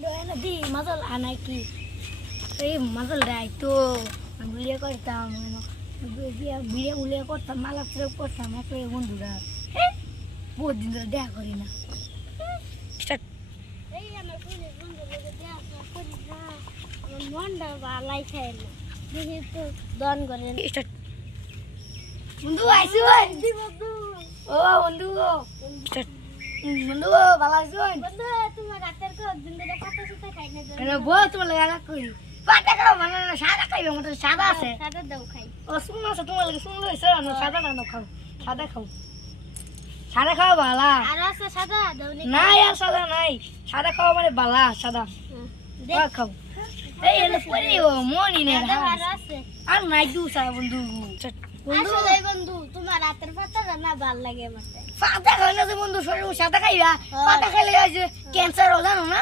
di mazal anak ki mazal dah itu beliau kortam beliau ulia kortam malah terus kortam aku yang mundur buat dinner dah korina start wanda balai khair begitu don kore start mundu aisuan oh mundu start mundu balai aisuan mundu তোমার রাতের কো দিন ধরে পাতা সুতা খাই না এনে বল তোমার লাগা কই পাতা খাও মানে সাদা খাইবে মত সাদা আছে সাদা দাও খাই ও শুনো আছে তোমার লাগে শুনলো হইছে না সাদা না খাও সাদা খাও সাদা খাও বালা আর আছে সাদা দাও না यार সাদা নাই সাদা খাও মানে বালা সাদা দেখ খাও এই এনে পড়ে ও মনি নে আর নাই দুসা বন্ধু বন্ধু এই বন্ধু তোমার রাতের পাতা না ভাল লাগে আমাকে পাতা খাইলে যে বন্ধু শরীর সাদা খাইবা পাতা খাইলে ক্যান্সার হবে জানো না